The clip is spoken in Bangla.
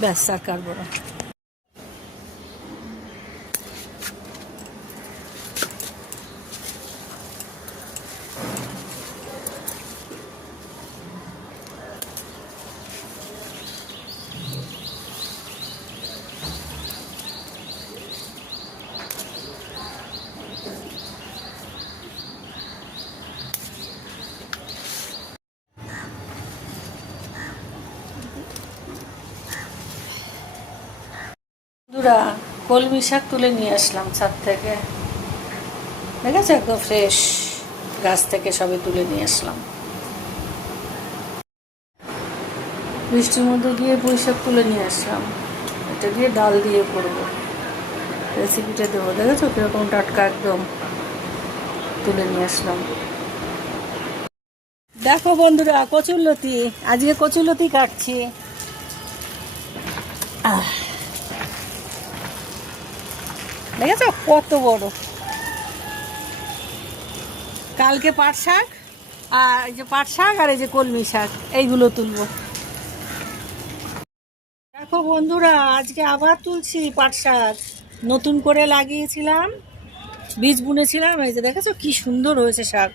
ব্যাস আর কাটবো না। বন্ধুরা, কলমি শাক তুলে নিয়ে আসলাম ছাদ থেকে। দেখেছো, একদম ফ্রেশ গাছ থেকে সবই তুলে নিয়ে আসলাম। বৃষ্টির মধ্যে গিয়ে পুঁই শাক তুলে নিয়ে আসলাম। এটা দিয়ে ডাল দিয়ে করবো, রেসিপিটা দেবো। দেখেছো কিরকম টাটকা, একদম তুলে নিয়ে আসলাম। দেখো বন্ধুরা, কচুরলতি, আজকে কচুরলতি কাটছি। দেখেছো কত বড়। কালকে পাট শাক, আর এই যে পাট শাক আর এই যে কলমি শাক, এইগুলো তুলবো। দেখো বন্ধুরা, আজকে আবার তুলছি পাট শাক। নতুন করে লাগিয়েছিলাম, বীজ বুনেছিলাম। এই যে দেখেছো কি সুন্দর হয়েছে শাক।